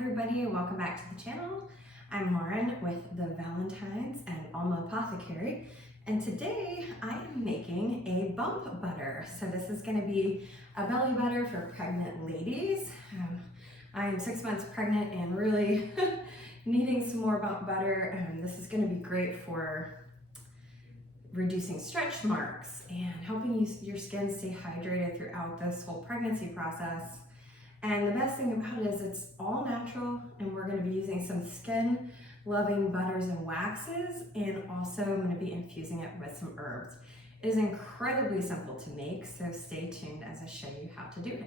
everybody, welcome back to the channel. I'm Lauren with the Valentine's and Alma Apothecary, and today I am making a bump butter. So this is going to be a belly butter for pregnant ladies. I am 6 months pregnant and really needing some more bump butter. This is going to be great for reducing stretch marks and helping your skin stay hydrated throughout this whole pregnancy process. And the best thing about it is it's all natural, and we're going to be using some skin loving butters and waxes, and also I'm going to be infusing it with some herbs. It is incredibly simple to make, so stay tuned as I show you how to do it.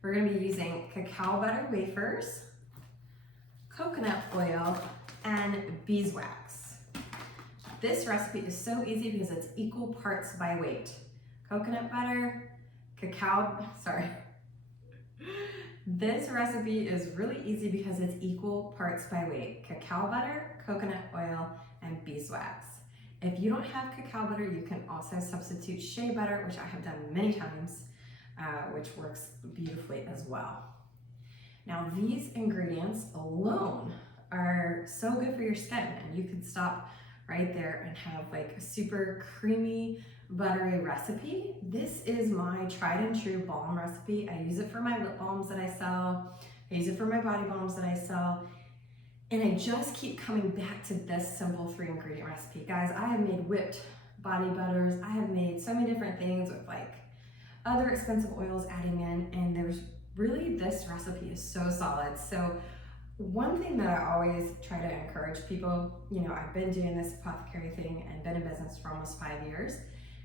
We're going to be using cacao butter wafers, coconut oil, and beeswax. This recipe is so easy because it's equal parts by weight. Coconut butter, This recipe is really easy because it's equal parts by weight. Cacao butter, coconut oil, and beeswax. If you don't have cacao butter, you can also substitute shea butter, which I have done many times, which works beautifully as well. Now, these ingredients alone are so good for your skin, and you can stop right there and have like a super creamy, buttery recipe. This is my tried and true balm recipe. I use it for my lip balms that I sell. I use it for my body balms that I sell. And I just keep coming back to this simple 3-ingredient recipe. Guys, I have made whipped body butters. I have made so many different things with like other expensive oils adding in, and there's really, this recipe is so solid. So one thing that I always try to encourage people, I've been doing this apothecary thing and been in business for almost 5 years.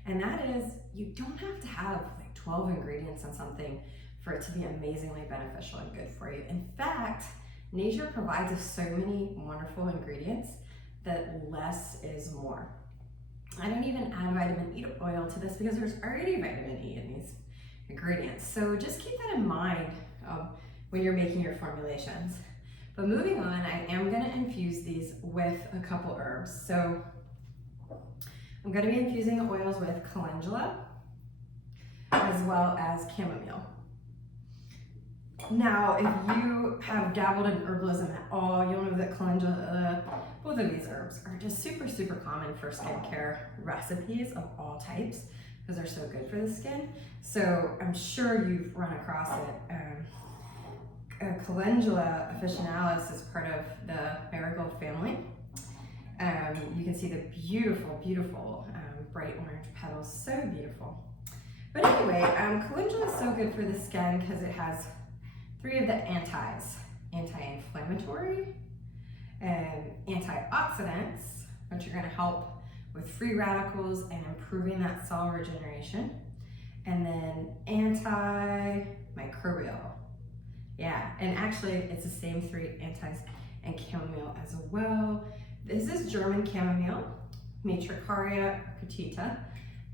And that is, you don't have to have like 12 ingredients in something for it to be amazingly beneficial and good for you. In fact, nature provides us so many wonderful ingredients that less is more. I don't even add vitamin E oil to this because there's already vitamin E in these ingredients. So just keep that in mind when you're making your formulations. But moving on, I am gonna infuse these with a couple herbs. So I'm going to be infusing oils with calendula as well as chamomile. Now, if you have dabbled in herbalism at all, you'll know that calendula, both of these herbs are just super, super common for skincare recipes of all types because they're so good for the skin. So I'm sure you've run across it. Calendula officinalis is part of the marigold family. You can see the beautiful, beautiful bright orange petals, so beautiful. But anyway, calendula is so good for the skin because it has 3 of the antis: anti-inflammatory, antioxidants, which are going to help with free radicals and improving that cell regeneration, and then antimicrobial. Yeah, and actually it's the same 3 antis and chamomile as well. This is German chamomile, Matricaria cutita,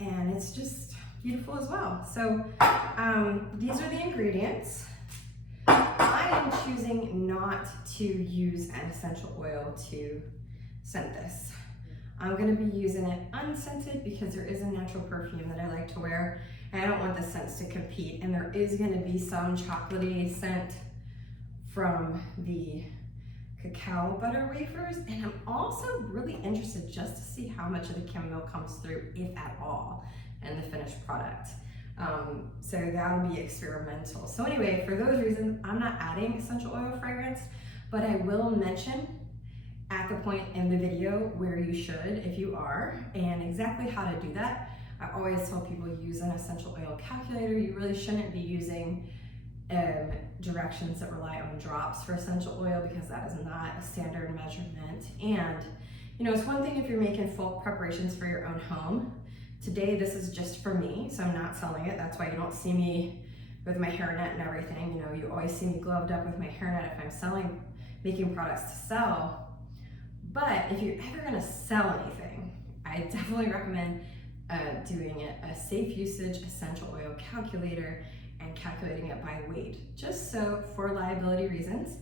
and it's just beautiful as well. So these are the ingredients. I am choosing not to use an essential oil to scent this. I'm going to be using it unscented because there is a natural perfume that I like to wear, and I don't want the scents to compete. And there is going to be some chocolatey scent from the cacao butter wafers, and I'm also really interested just to see how much of the chamomile comes through, if at all, in the finished product. So that'll be experimental. So anyway, for those reasons, I'm not adding essential oil fragrance, but I will mention at the point in the video where you should, if you are, and exactly how to do that. I always tell people use an essential oil calculator. You really shouldn't be using directions that rely on drops for essential oil because that is not a standard measurement. And it's one thing if you're making full preparations for your own home. Today this is just for me, so I'm not selling it. That's why you don't see me with my hairnet and everything. You always see me gloved up with my hairnet if I'm making products to sell. But if you're ever going to sell anything, I definitely recommend doing a safe usage essential oil calculator and calculating it by weight, just so for liability reasons.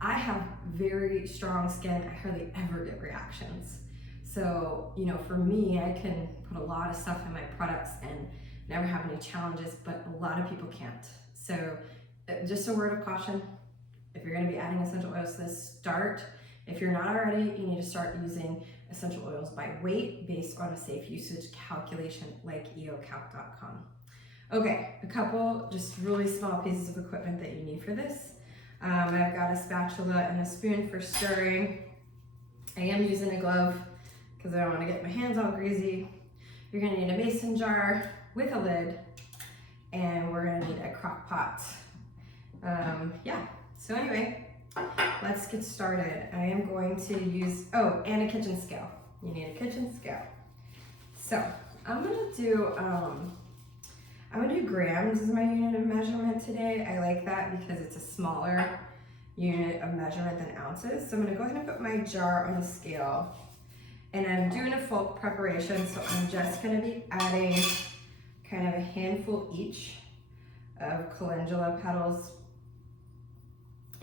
I have very strong skin. I hardly ever get reactions. So, for me, I can put a lot of stuff in my products and never have any challenges, but a lot of people can't. So Just a word of caution, if you're gonna be adding essential oils to this, if you're not already, you need to start using essential oils by weight based on a safe usage calculation like eocalc.com. Okay, a couple just really small pieces of equipment that you need for this. I've got a spatula and a spoon for stirring. I am using a glove because I don't want to get my hands all greasy. You're gonna need a mason jar with a lid, and we're gonna need a crock pot. Yeah, so anyway, let's get started. I am going to use, oh, and a kitchen scale. You need a kitchen scale. So I'm gonna do grams as my unit of measurement today. I like that because it's a smaller unit of measurement than ounces. So I'm gonna go ahead and put my jar on the scale. And I'm doing a folk preparation, so I'm just gonna be adding kind of a handful each of calendula petals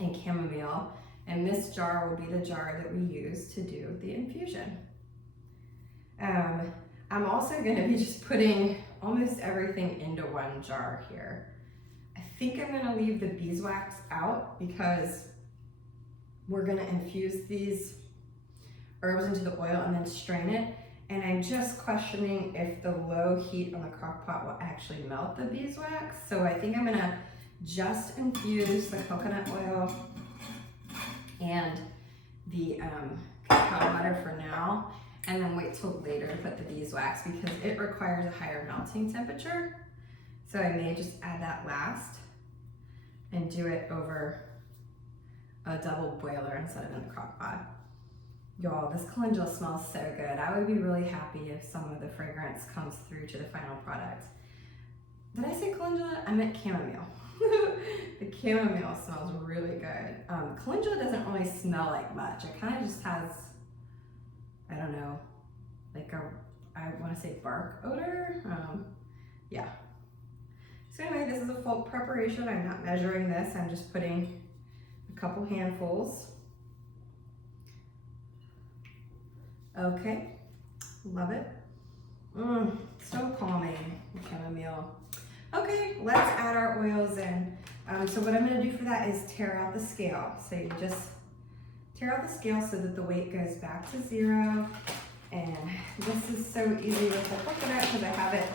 and chamomile. And this jar will be the jar that we use to do the infusion. I'm also gonna be just putting almost everything into one jar here. I think I'm gonna leave the beeswax out because we're gonna infuse these herbs into the oil and then strain it. And I'm just questioning if the low heat on the crock pot will actually melt the beeswax. So I think I'm gonna just infuse the coconut oil and the cacao butter for now, and then wait till later to put the beeswax because it requires a higher melting temperature. So I may just add that last and do it over a double boiler instead of in the crock pot. Y'all, this calendula smells so good. I would be really happy if some of the fragrance comes through to the final product. Did I say calendula? I meant chamomile. The chamomile smells really good. Calendula doesn't really smell like much. It kind of just has, I don't know, like I want to say bark odor. Yeah. So anyway, this is a folk preparation. I'm not measuring this. I'm just putting a couple handfuls. Okay, love it. So calming, chamomile. Okay, let's add our oils in. So what I'm gonna do for that is tear out the scale. So you just tear out the scale so that the weight goes back to 0. And this is so easy with the coconut because I have it,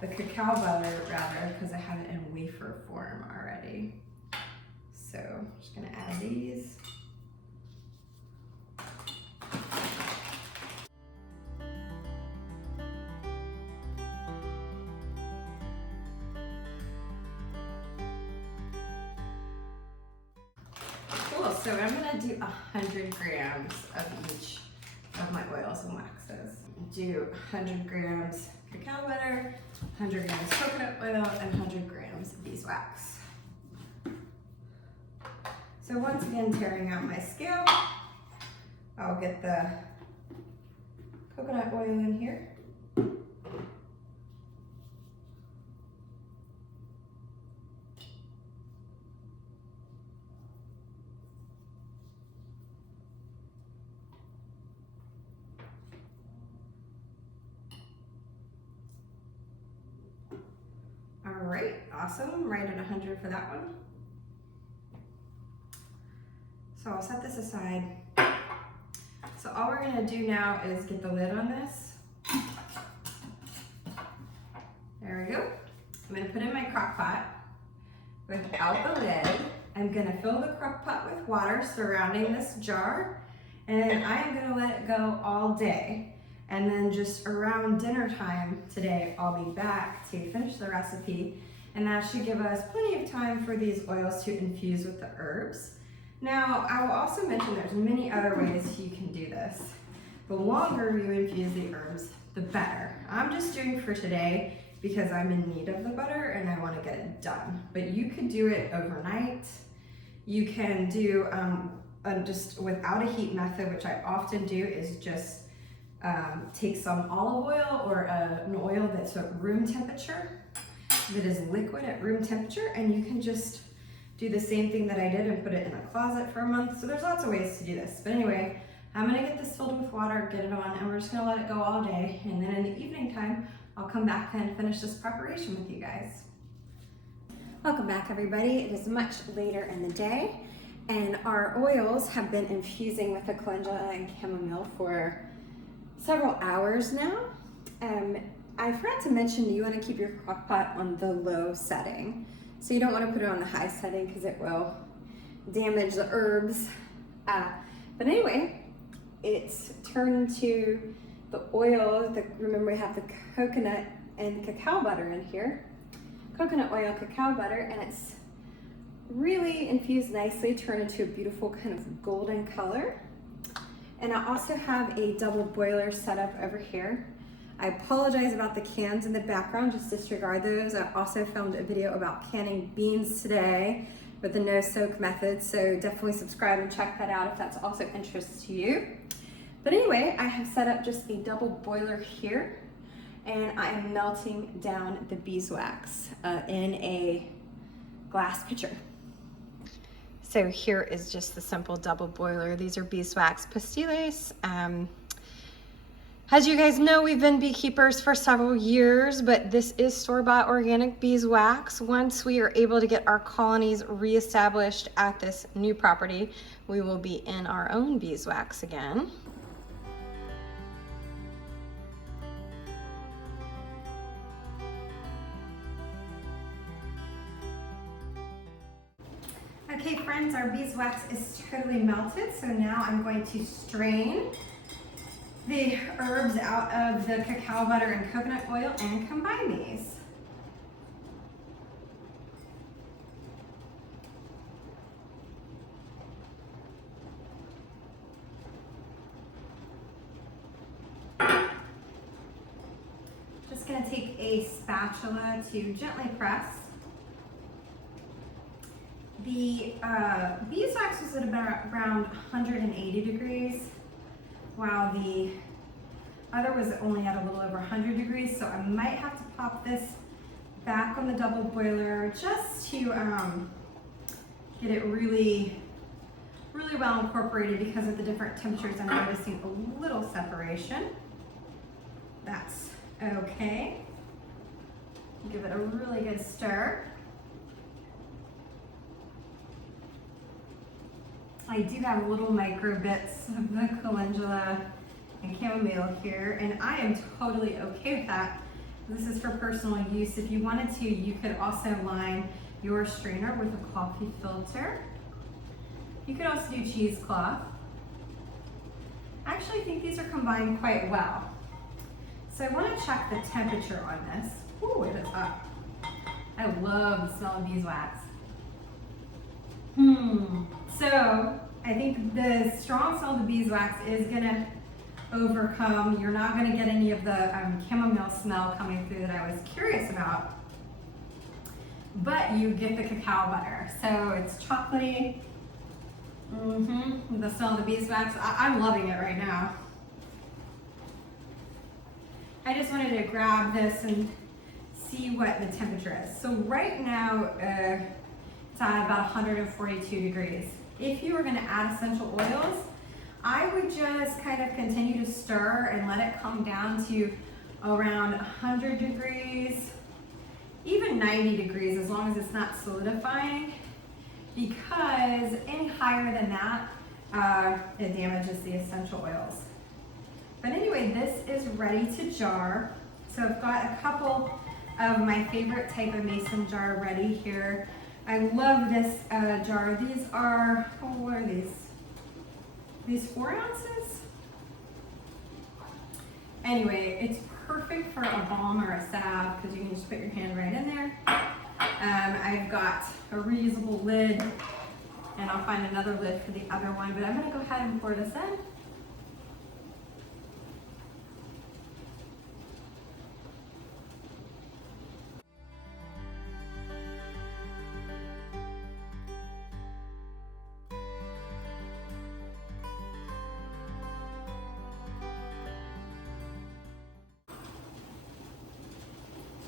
the cacao butter rather, because I have it in wafer form already. So I'm just gonna add these. So I'm gonna do 100 grams of each of my oils and waxes. Do 100 grams cacao butter, 100 grams coconut oil, and 100 grams beeswax. So once again, tearing out my scale, I'll get the coconut oil in here. All right, awesome, right at 100 for that one. So I'll set this aside. So all we're gonna do now is get the lid on this. There we go. I'm gonna put in my crock pot without the lid. I'm gonna fill the crock pot with water surrounding this jar, and I am gonna let it go all day. And then just around dinner time today, I'll be back to finish the recipe, and that should give us plenty of time for these oils to infuse with the herbs. Now, I will also mention there's many other ways you can do this. The longer you infuse the herbs, the better. I'm just doing for today because I'm in need of the butter and I want to get it done. But you could do it overnight. You can do just without a heat method, which I often do, is just take some olive oil or an oil that's at room temperature, that is liquid at room temperature, and you can just do the same thing that I did and put it in a closet for a month. So there's lots of ways to do this. But anyway, I'm gonna get this filled with water, get it on, and we're just gonna let it go all day. And then in the evening time, I'll come back and finish this preparation with you guys. Welcome back, everybody. It is much later in the day, and our oils have been infusing with the calendula and chamomile for several hours now. I forgot to mention you want to keep your crock pot on the low setting. So you don't want to put it on the high setting because it will damage the herbs. But anyway, it's turned to the oil. Remember, we have the coconut and cacao butter in here. Coconut oil, cacao butter, and it's really infused nicely, turned into a beautiful kind of golden color. And I also have a double boiler set up over here. I apologize about the cans in the background, just disregard those. I also filmed a video about canning beans today with the no soak method, so definitely subscribe and check that out if that's also interest to you. But anyway, I have set up just a double boiler here, and I am melting down the beeswax in a glass pitcher. So here is just the simple double boiler. These are beeswax pastilles. As you guys know, we've been beekeepers for several years, but this is store-bought organic beeswax. Once we are able to get our colonies reestablished at this new property, we will be in our own beeswax again. Okay friends, our beeswax is totally melted, so now I'm going to strain the herbs out of the cacao butter and coconut oil and combine these. Just going to take a spatula to gently press. The beeswax was at about around 180 degrees, while the other was only at a little over 100 degrees, so I might have to pop this back on the double boiler just to get it really well incorporated. Because of the different temperatures, I'm noticing a little separation. That's okay. Give it a really good stir. I do have little micro bits of the calendula and chamomile here, and I am totally okay with that. This is for personal use. If you wanted to, you could also line your strainer with a coffee filter. You could also do cheesecloth. I actually think these are combined quite well. So I want to check the temperature on this. Ooh, it is up. I love the smell of beeswax. So I think the strong smell of the beeswax is gonna overcome. You're not gonna get any of the chamomile smell coming through that I was curious about, but you get the cacao butter. So it's chocolatey. The smell of the beeswax, I'm loving it right now. I just wanted to grab this and see what the temperature is. So right now, it's at about 142 degrees. If you were gonna add essential oils, I would just kind of continue to stir and let it come down to around 100 degrees, even 90 degrees, as long as it's not solidifying, because any higher than that, it damages the essential oils. But anyway, this is ready to jar. So I've got a couple of my favorite type of mason jar ready here. I love this jar. These are, what are these? These 4 ounces? Anyway, it's perfect for a balm or a salve because you can just put your hand right in there. I've got a reusable lid, and I'll find another lid for the other one, but I'm gonna go ahead and pour this in.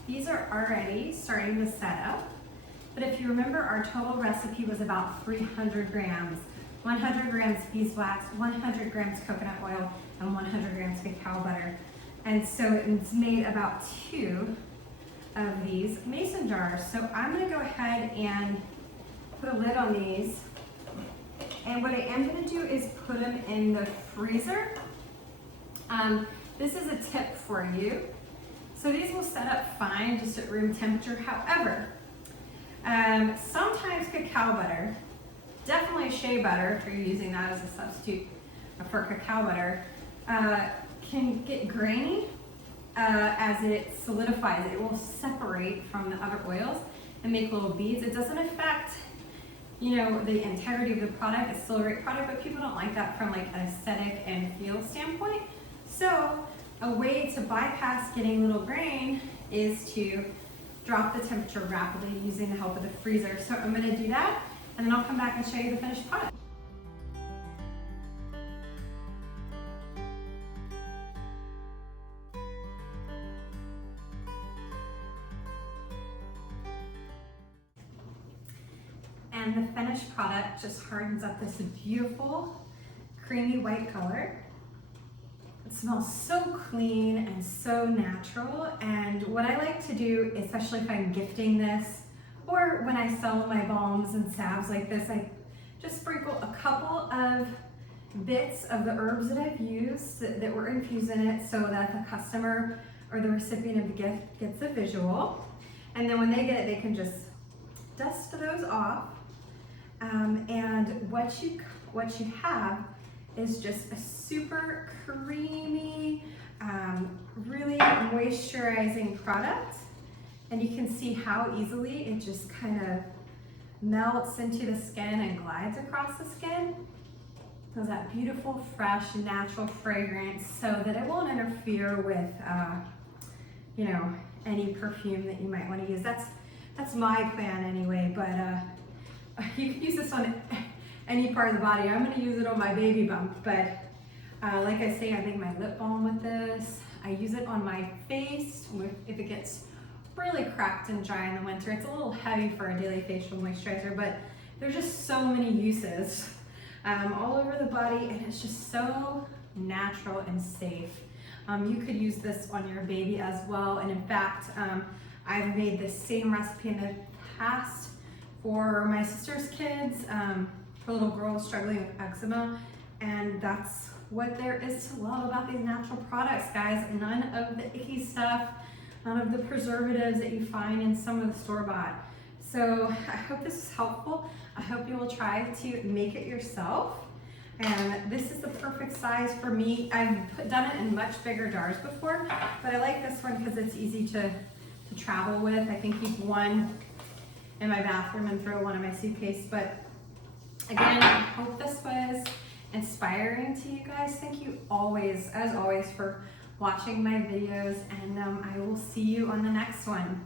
These are already starting to set up, but if you remember, our total recipe was about 300 grams. 100 grams beeswax, 100 grams coconut oil, and 100 grams cacao butter. And so it's made about 2 of these mason jars. So I'm gonna go ahead and put a lid on these. And what I am gonna do is put them in the freezer. This is a tip for you. So these will set up fine just at room temperature. However, sometimes cacao butter, definitely shea butter if you're using that as a substitute for cacao butter, can get grainy as it solidifies. It will separate from the other oils and make little beads. It doesn't affect, you know, the integrity of the product. It's still a great product, but people don't like that from like an aesthetic and feel standpoint. So a way to bypass getting little grain is to drop the temperature rapidly using the help of the freezer. So I'm gonna do that, and then I'll come back and show you the finished product. And the finished product just hardens up this beautiful creamy white color. It smells so clean and so natural. And what I like to do, especially if I'm gifting this, or when I sell my balms and salves like this, I just sprinkle a couple of bits of the herbs that I've used that were infused in it so that the customer or the recipient of the gift gets a visual. And then when they get it, they can just dust those off. And what you have is just a super creamy, really moisturizing product. And you can see how easily it just kind of melts into the skin and glides across the skin. So that beautiful, fresh, natural fragrance so that it won't interfere with, you know, any perfume that you might want to use. That's my plan anyway, but you can use this on any part of the body. I'm going to use it on my baby bump, but like I say, I make my lip balm with this. I use it on my face if it gets really cracked and dry in the winter. It's a little heavy for a daily facial moisturizer, but there's just so many uses all over the body, and it's just so natural and safe. You could use this on your baby as well, and in fact, I've made the same recipe in the past for my sister's kids, for little girls struggling with eczema, and that's what there is to love about these natural products, guys. None of the icky stuff, none of the preservatives that you find in some of the store-bought. So I hope this is helpful. I hope you will try to make it yourself. And this is the perfect size for me. I've done it in much bigger jars before, but I like this one because it's easy to travel with. I can keep one in my bathroom and throw one in my suitcase. But again, I hope this was inspiring to you guys. Thank you always, as always, for watching my videos, and I will see you on the next one.